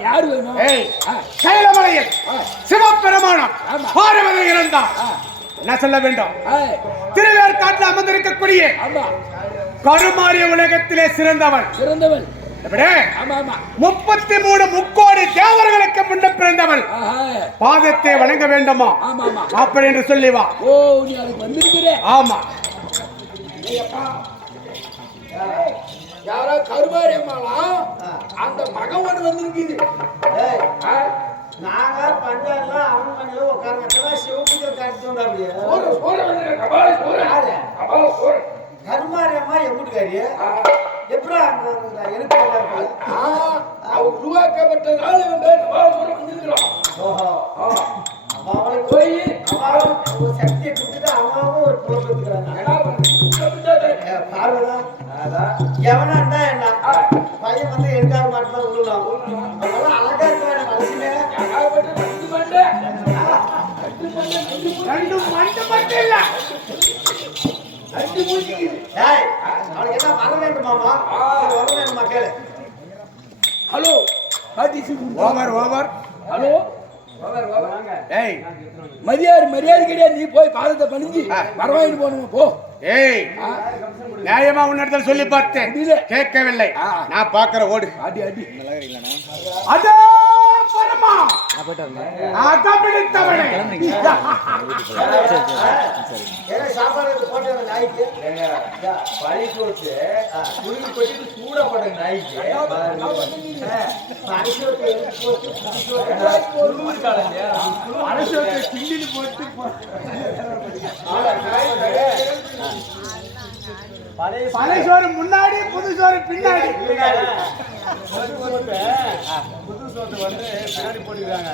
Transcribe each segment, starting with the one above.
யாரு வேணும்? ஆ. சிவபெருமானம். பார்வதி இருந்தார். என்ன சொல்ல வேண்டும்? ஆ, திருவேற்காட்டில் அமர்ந்திருக்கக்கூடிய ஆமா. கருமாறிய உலகத்திலே சிறந்தவன். சிறந்தவன். முப்பத்தி மூணு முக்கோடி தேவர்களுக்கு முன்ன பிறந்தவன். பாதத்தை வணங்க வேண்டுமா? அப்படி என்று சொல்லி வா. ஓ ஆமா. யாரோ கருமாரி அம்மாலாம் அந்த ஒண்ணு வந்திருக்குது. நாங்க பஞ்சாயத்துல அவன் பண்ணல உட்கார சிவபூஜை காட்டி வந்தாரு. கருமாரி அம்மா எம்பிட்டுக்காரி எப்படி வந்தா? எனக்கு அவர் உருவாக்கப்பட்ட நாள் ஆ, அவனுக்கு போய் ஒரு சக்தியை கொடுத்துட்டு அவன் ஒரு. பார்வதா எவனா இருந்தா என்ன? பையன் வந்து எடுக்காத உள்ளலாம் அழகா மனசுல ரெண்டு மண்டை. மட்டும் இல்ல. ரெண்டு அவனுக்கு என்ன வர வேண்டுமாமா வர வேண்டுமா கேளு. Hello over over. Hello. Over, over. ஏய் மரியாதை மரியாதை கிடையாது. நீ போய் பாதத்தை பணிஞ்சு வரவாயிட்டு போகணும் போ. ஏய் நியாயமா உன்னிடத்தில் சொல்லி பார்த்தேன். கேட்கவில்லை. நான் பார்க்கிற ஓடு. அடி அடி. அதோ பரமா. அதான் பிடித்தவனே. ஏன்னா சாப்பாடு போட்டு நாய்க்கு. பழி போட்டு குருவி சூடப்பட்ட நாய்க்கு. மனுஷனுக்கு எடுத்து போட்டு போட்டு? போட்டு பழைய சோறு. முன்னாடி புது சோறு பின்னாடி. புது சோத்தை வந்து பின்னாடி போட்டுக்கிறாங்க.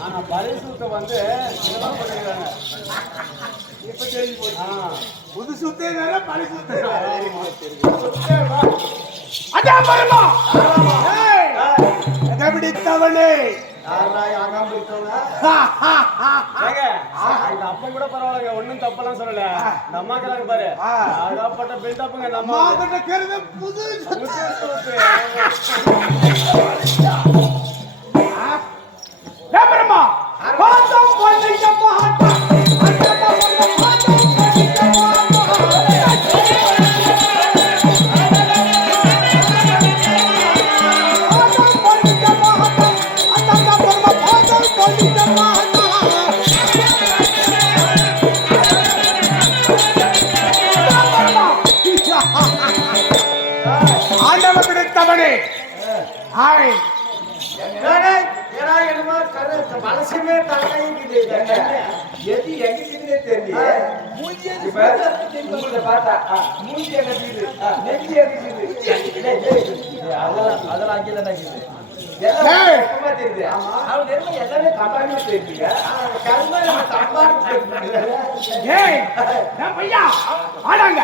ஆனா பழைய சோத்தை வந்து இதெல்லாம் போட்டுக்கிறாங்க இப்ப தெரிஞ்சு போச்சு. புது சுத்தே வேற பழைய சுத்தே வேற அதான் எதை பிடித்தவனே? அப்பன் கூட பரவாயில்லைங்க ஒண்ணும் தப்பெல்லாம் சொல்லல. அம்மாக்கெல்லாம் பாரு. ஆ. அழகாப்பட்ட பில்டப்புங்க கருது புது சுத்தே. புது சோத்து பாத்தம் பாத்தம் மனசுமே தலையுது. எது எங்க இருக்குன்னே தெரியல மூஞ்சி உங்களை பார்த்தா மூஞ்சி எங்க இருக்குது நெஞ்சு எங்க இருக்குது டேய், டேய், அதெல்லாம் அதெல்லாம் அங்கே தான் இருக்குது ஆடாங்க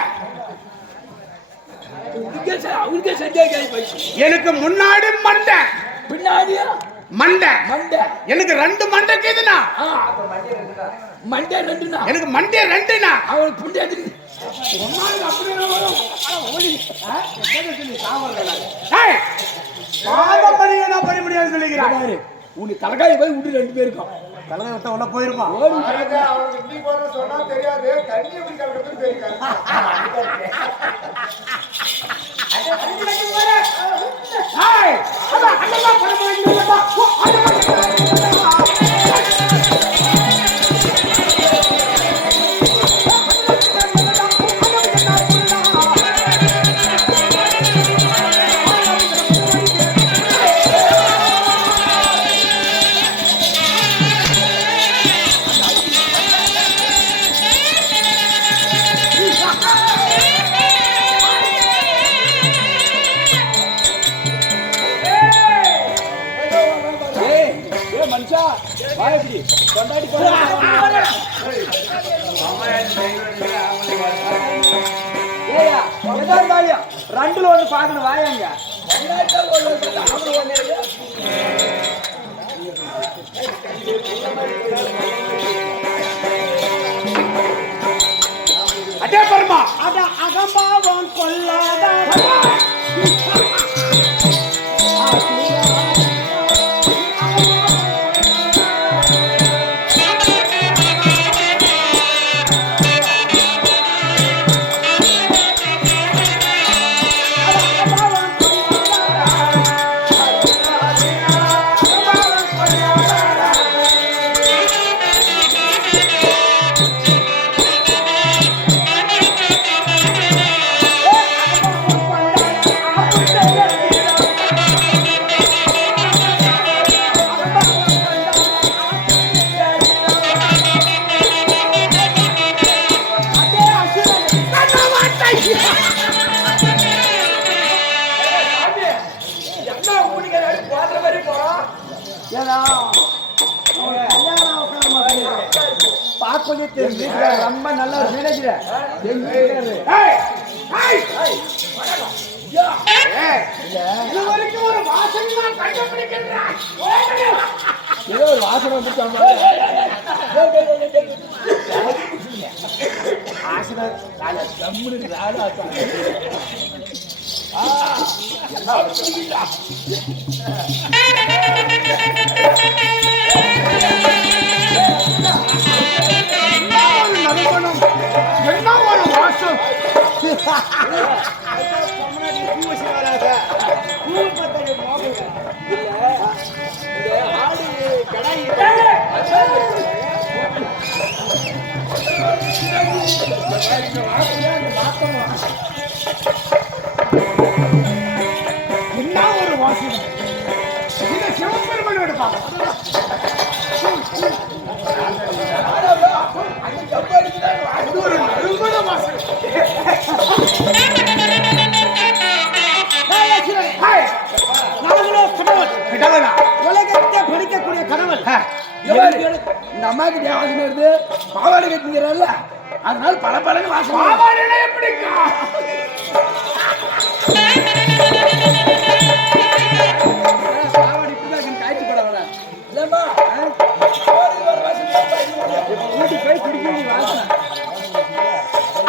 எனக்கு முன்னாடி மண்டை பின்னாடியா? மண்டை. மண்டை. எனக்கு ரெண்டு மண்டை கேதுனா மண்டை ரெண்டுனா எனக்கு மண்டை ரெண்டுனா அவனுக்கு புண்டை உனக்கு தலைக்காய் போய் விட்டு ரெண்டு பேருக்கும். கலங்க விட்ட உள்ள போயிருமா? ஓடி. அவனுக்கு அவனுக்கு இப்படி போற சொன்னா தெரியாது. எதா இருந்தாலும் ரெண்டுல ஒண்ணு பாக்கணும் வாயாங்க அடே பரமா. அட அகம்பாவம் கொல்லா ஏதோ ஒரு வாசனை வந்துட்டாங்க வாசனை ராஜா ராஜா என்ன என்ன ஒரு வாசனை? இது சிவபெருமனோட இது ஒரு நறுமண வாசனை. படிக்கக்கூடிய கடவுள்? இந்த அம்மாக்கு வருது பாவாடை கட்டிங்கிறல்ல அதனால பல பலன்னு வாசனை.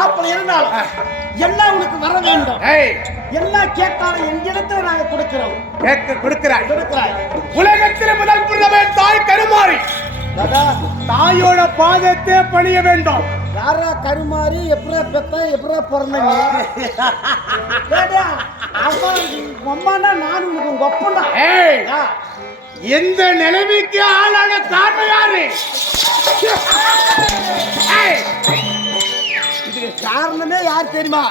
அப்படி இருந்தாலும் எல்லாம் உனக்கு வர வேண்டும். எல்லாம் கேட்டாலும் எங்கிடத்துல நாங்க கொடுக்கிறோம். கேட்க கொடுக்கிறாய். கொடுக்கிறாய். உலகத்தில் முதல் பிறந்தவன் தாய் கருமாறி. தாயோட பாதத்தை பணிய வேண்டும். யாரா கருமாறி எப்படா பெத்த எப்படா பிறந்தீங்க? அம்மானா நான் உனக்கு உங்க ஏய் எந்த நிலைமைக்கு ஆளான காரணம் யாரு? ஏய், இதுக்கு காரணமே யார் தெரியுமா?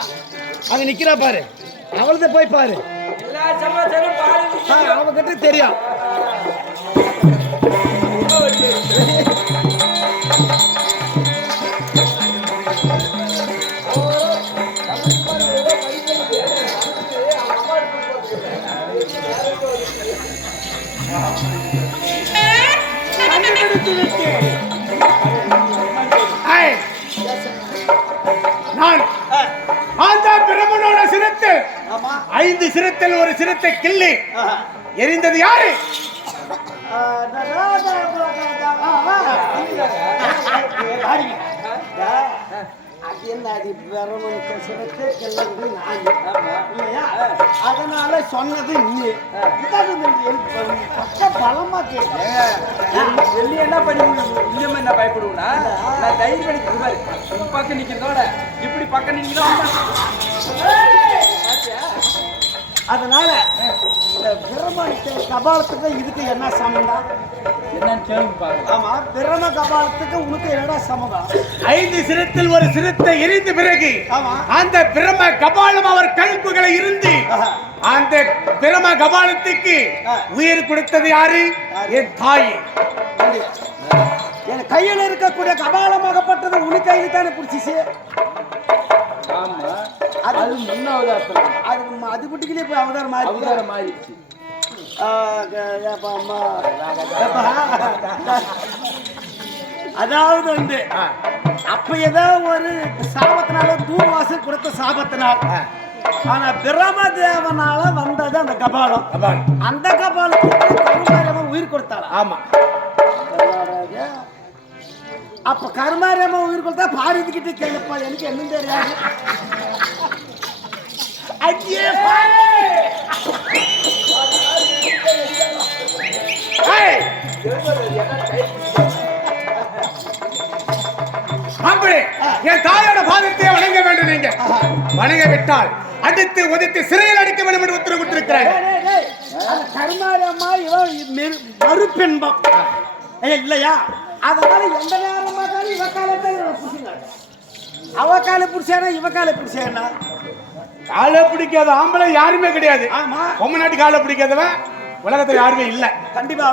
அங்க நிக்கிறா பாரு. அவளத போய் பாரு. அவகிட்ட தெரியும். நான் அந்த பிரம்மனோட சிரத்து ஐந்து சிரத்தில் ஒரு சிரத்தை கிள்ளி. எரிந்தது யாரு. ஆடிங்க. அது பிரமனுக்கு சிறப்பு கிளம்பி நான் இல்லையா அதனால சொன்னது நீ பக்க பலமா கேட்க வெள்ளி என்ன பண்ணி இன்னும் என்ன பயப்படுவோம்னா நான் தைரியம் பண்ணி பாரு பக்கம் நிக்கிறதோட இப்படி பக்கம் நிக்கிறோம் அதனால இந்த பிரமனுக்கு கபாலத்துக்கு இதுக்கு என்ன சம்மந்தம் என்னன்னு கேள்வி பாருங்க. ஆமா பிரம கபாலத்துக்கு உனக்கு என்னடா சம்மந்தம் ஐந்து சிரத்தில் ஒரு சிரத்தை எரிந்த பிறகு அந்த பிரம கபாலம் அவர் கல்புகளை இருந்து. அந்த பிரம கபாலத்துக்கு. உயிர் கொடுத்தது யாரு? என் தாய். என் கையில இருக்கக்கூடிய கபாலமாகப்பட்டது உனக்கு கையில தானே பிடிச்சிச்சு? ஆமா. அது- முன்ன அவதாரத்தில் அது அது குட்டிக்கிலே போய் அவதாரம் மாறி அவதாரம் மாறிடுச்சு. அதாவது வந்து அப்ப ஏதோ ஒரு சாபத்தினால தூர்வாசல் கொடுத்த சாபத்தினால் ஆனா பிரம தேவனால வந்தது அந்த கபாலம். அந்த கபாலத்துக்கு உயிர் கொடுத்தாளா ஆமா. அப்ப கருமாரம் உயிர் தான் பாரதி கிட்ட கேளுப்பா எனக்கு என்ன தெரியாது. ஐயே, பாரு. என் தாயோட பாதத்தை வணங்க வேண்டும் நீங்க. வணங்க விட்டால் அடித்து உதைத்து சிறையில் அடிக்க வேண்டும் என்று உத்தரவு கொடுத்திருக்கிறாங்க டேய், கருமாரியம்மா இவன் மறுபெண்பம். இல்லையா? அதனால எந்த நேரம் பார்த்தாலும் இவ காலத்தை புடிச்சுங்க. அவ காலை பிடிச்சானா இவ காலை பிடிச்சானா? காலை பிடிக்காத ஆம்பளை யாருமே கிடையாது. ஆமா. பொம்ம நாட்டு காலை பிடிக்காதவன் உலகத்துல யாருமே இல்லை. கண்டிப்பா.